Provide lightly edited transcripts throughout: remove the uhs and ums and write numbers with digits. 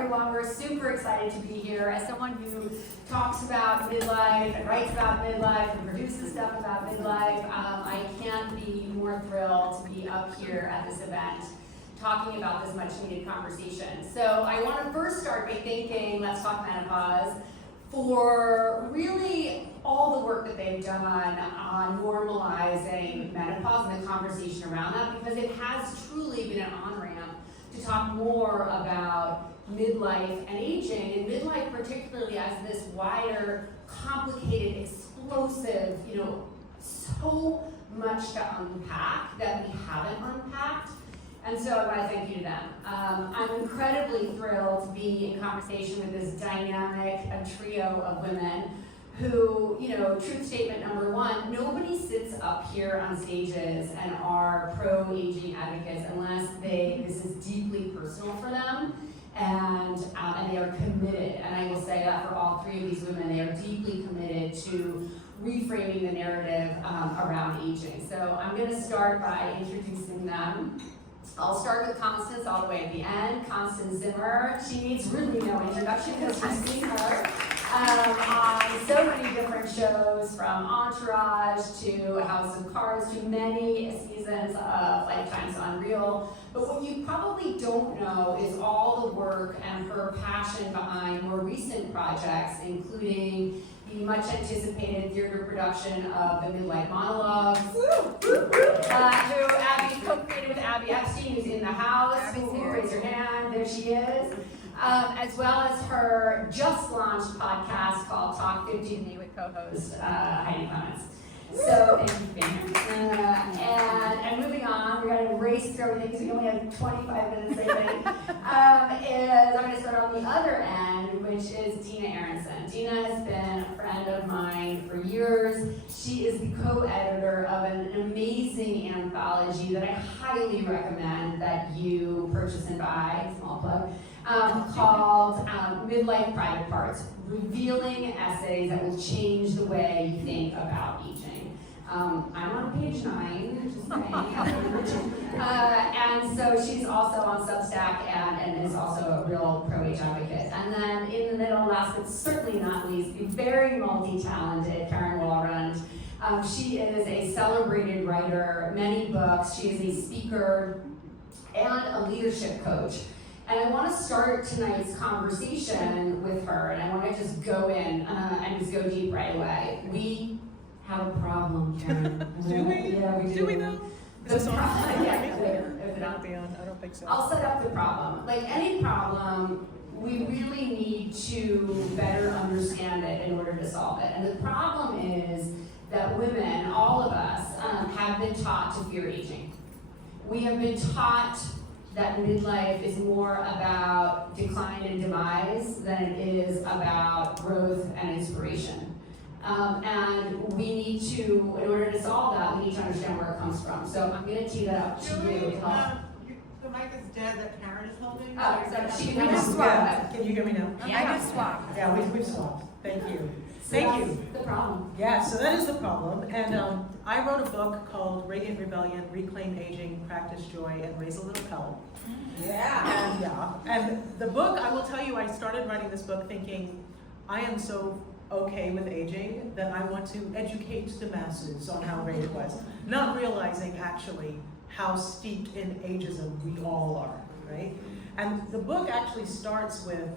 Everyone, we're super excited to be here. As someone who talks about midlife and writes about midlife and produces stuff about midlife, I can't be more thrilled to be up here at this event talking about this much needed conversation. So I want to first start by thanking Let's Talk Menopause for really all the work that they've done on normalizing menopause and the conversation around that, because it has truly been an on-ramp to talk more about midlife and aging, and midlife particularly as this wider, complicated, explosive, so much to unpack that we haven't unpacked. And so I want to thank you to them. I'm incredibly thrilled to be in conversation with this dynamic trio of women who, truth statement number one, nobody sits up here on stages and are pro-aging advocates unless this is deeply personal for them. And they are committed, and I will say that for all three of these women, they are deeply committed to reframing the narrative around aging. So I'm going to start by introducing them. I'll start with Constance all the way at the end. Constance Zimmer, she needs really no introduction because we've seen her on so many different shows, from Entourage to House of Cards to many seasons of Lifetime's Unreal. But what you probably don't know is all the work and her passion behind more recent projects, including the much anticipated theater production of the Midlife Monologues, who Abby co-created with Abby Epstein, who's in the house. Raise your hand, there she is. As well as her just launched podcast called Talk 50 to Me with co-host Heidi Clements. So thank you for being here. And moving on, we're going to race through everything because we only have 25 minutes, I think. I'm going to start on the other end, which is Dina Aronson. Dina has been a friend of mine for years. She is the co-editor of an amazing anthology that I highly recommend that you purchase and buy, small plug, called Midlife Private Parts, revealing essays that will change the way you think about aging. I'm on page 9, just saying. And so she's also on Substack and is also a real pro-age advocate. And then in the middle, last but certainly not least, the very multi-talented Karen Walrond. She is a celebrated writer, many books. She is a speaker and a leadership coach. And I want to start tonight's conversation with her, and I want to just go in and just go deep right away. We have a problem, Karen. Do we? Yeah, we do. Do we though? The problem, yeah, if it Not beyond, I don't think so. I'll set up the problem. Like any problem, we really need to better understand it in order to solve it. And the problem is that women, all of us, have been taught to fear aging. We have been taught that midlife is more about decline and demise than it is about growth and inspiration. And we need to, in order to solve that, we need to understand where it comes from. So I'm going to tee that up to you. The mic is dead that Karen is holding. Oh, so she We can just swapped. Can you hear me now? Yeah, I just swapped. Yeah, we've swapped. Thank you. So Thank that's you. the problem. Yeah, so that is the problem. And I wrote a book called Radiant Rebellion, Reclaim Aging, Practice Joy, and Raise a Little Hell. And the book, I will tell you, I started writing this book thinking, I am so okay with aging that I want to educate the masses on how great it was. Not realizing actually how steeped in ageism we all are, right? And the book actually starts with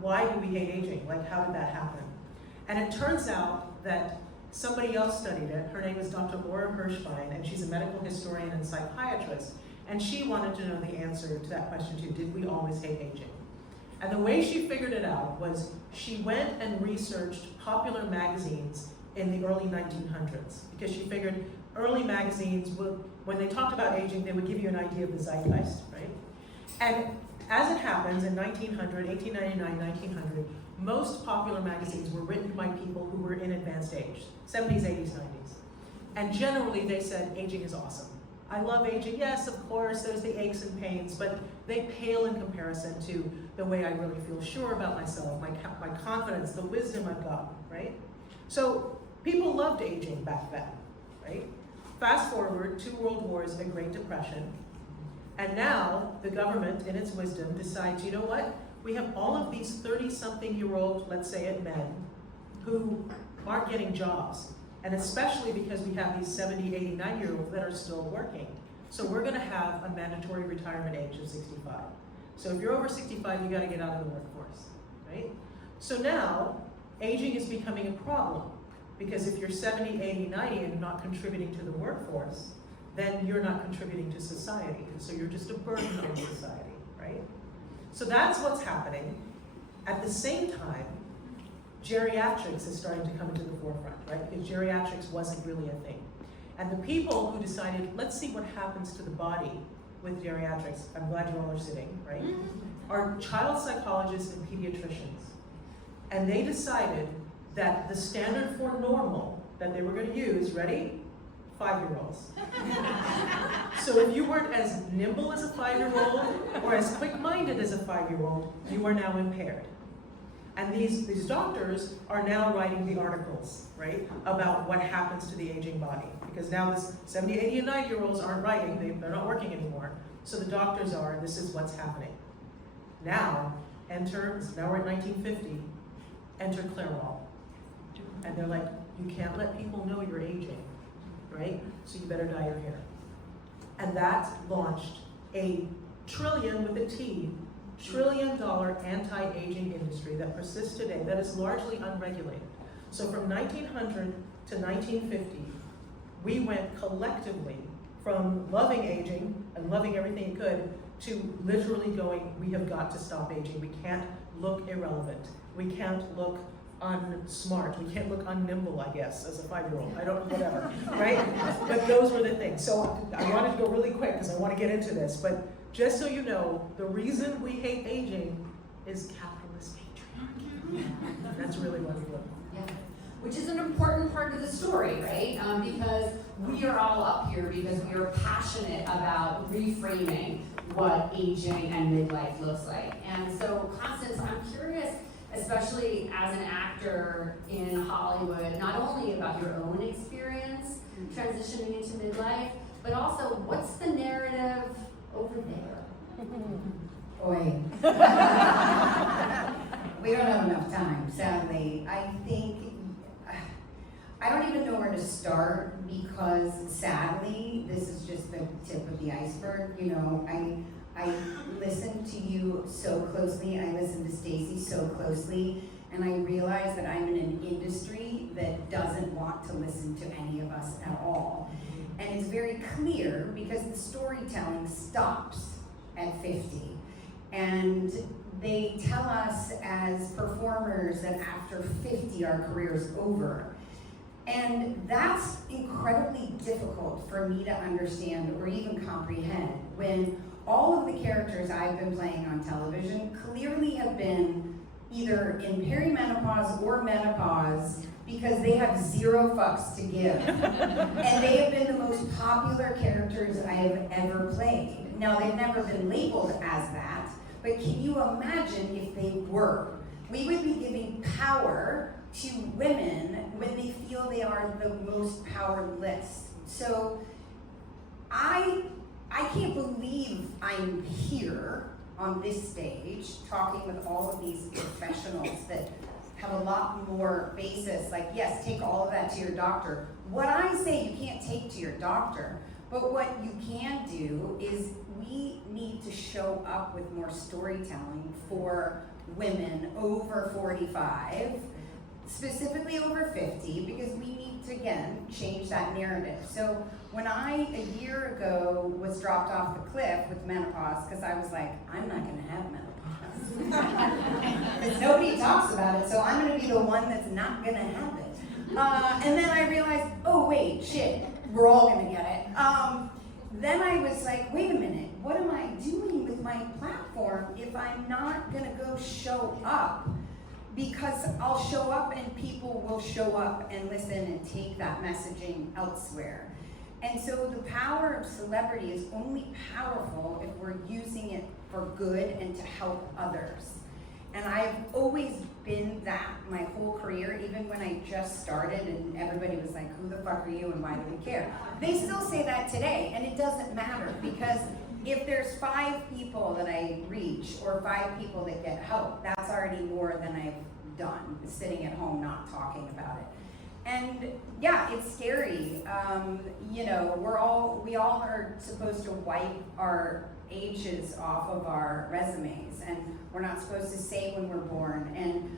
why do we hate aging? Like, how did that happen? And it turns out that somebody else studied it. Her name is Dr. Laura Hirschbein, and she's a medical historian and psychiatrist. And she wanted to know the answer to that question too. Did we always hate aging? And the way she figured it out was she went and researched popular magazines in the early 1900s, because she figured early magazines would, when they talked about aging, they would give you an idea of the zeitgeist, right? And as it happens, in 1900, 1899, 1900, most popular magazines were written by people who were in advanced age, 70s, 80s, 90s. And generally they said, aging is awesome. I love aging, yes, of course, there's the aches and pains, but they pale in comparison to the way I really feel sure about myself, my confidence, the wisdom I've got, right? So people loved aging back then, right? Fast forward, 2 world wars, a Great Depression, and now the government, in its wisdom, decides, you know what? we have all of these 30-something-year-old, let's say it men, who aren't getting jobs. And especially because we have these 70, 80, 90-year-olds that are still working. So we're gonna have a mandatory retirement age of 65. So if you're over 65, you gotta get out of the workforce, right? So now, aging is becoming a problem, because if you're 70, 80, 90 and not contributing to the workforce, then you're not contributing to society. And so you're just a burden on society, right? So that's what's happening. At the same time, geriatrics is starting to come into the forefront, right? Because geriatrics wasn't really a thing. And the people who decided, let's see what happens to the body with geriatrics, I'm glad you all are sitting, right? Are child psychologists and pediatricians. And they decided that the standard for normal that they were going to use, ready? 5-year-olds. So if you weren't as nimble as a 5-year-old or as quick-minded as a 5-year-old, you are now impaired. And these doctors are now writing the articles, right, about what happens to the aging body. Because now this 70, 80, and 90-year-olds aren't writing, they're not working anymore. So the doctors are, this is what's happening. Now, now we're at 1950, enter Clairol. And they're like, you can't let people know you're aging, right? So you better dye your hair. And that launched a trillion with a T, $1 trillion anti-aging industry that persists today, that is largely unregulated. So from 1900 to 1950, we went collectively from loving aging and loving everything it could to literally going, we have got to stop aging. We can't look irrelevant. We can't look unsmart. We can't look unnimble, I guess, as a 5-year-old. I don't know, whatever, right? But those were the things. So I wanted to go really quick because I want to get into this. But just so you know, the reason we hate aging is capitalist patriarchy. That's really what we look for. Yeah. Which is an important part of the story, right? Because we are all up here because we are passionate about reframing what aging and midlife looks like. And so, Constance, I'm curious, especially as an actor in Hollywood, not only about your own experience transitioning into midlife, but also what's the narrative over there? Boy. We don't have enough time, sadly. I don't even know where to start because sadly, this is just the tip of the iceberg. You know, I listen to you so closely, I listen to Stacey so closely, and I realize that I'm in an industry that doesn't want to listen to any of us at all. And it's very clear because the storytelling stops at 50. And they tell us as performers that after 50 our career is over. And that's incredibly difficult for me to understand or even comprehend when all of the characters I've been playing on television clearly have been either in perimenopause or menopause because they have 0 fucks to give. And they have been the most popular characters I have ever played. Now, they've never been labeled as that, but can you imagine if they were? We would be giving power to women when they feel they are the most powerless. So I can't believe I'm here on this stage talking with all of these professionals that have a lot more basis. Like, yes, take all of that to your doctor. What I say you can't take to your doctor, but what you can do is we need to show up with more storytelling for women over 45, specifically over 50, because we need to, again, change that narrative. So when I, a year ago, was dropped off the cliff with menopause, because I was like, I'm not gonna have menopause. Because nobody talks about it, so I'm gonna be the one that's not gonna have it. And then I realized, oh wait, shit, we're all gonna get it. Then I was like, wait a minute, what am I doing with my platform if I'm not gonna go show up? Because I'll show up and people will show up and listen and take that messaging elsewhere. And so the power of celebrity is only powerful if we're using it for good and to help others. And I've always been that my whole career, even when I just started and everybody was like, who the fuck are you and why do we care? They still say that today, and it doesn't matter because if there's 5 people that I reach or 5 people that get help, that's already more than I've done, sitting at home not talking about it. And yeah, it's scary. You know, we all are supposed to wipe our ages off of our resumes, and we're not supposed to say when we're born. And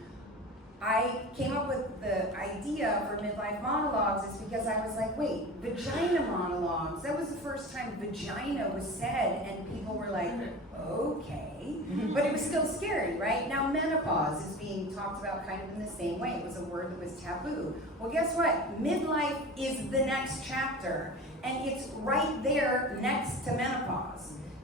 I came up with the idea for midlife monologues is because I was like, wait, vagina monologues. That was the first time vagina was said, and people were like, okay. But it was still scary, right? Now menopause is being talked about kind of in the same way. It was a word that was taboo. Well, guess what? Midlife is the next chapter, and it's right there next to menopause.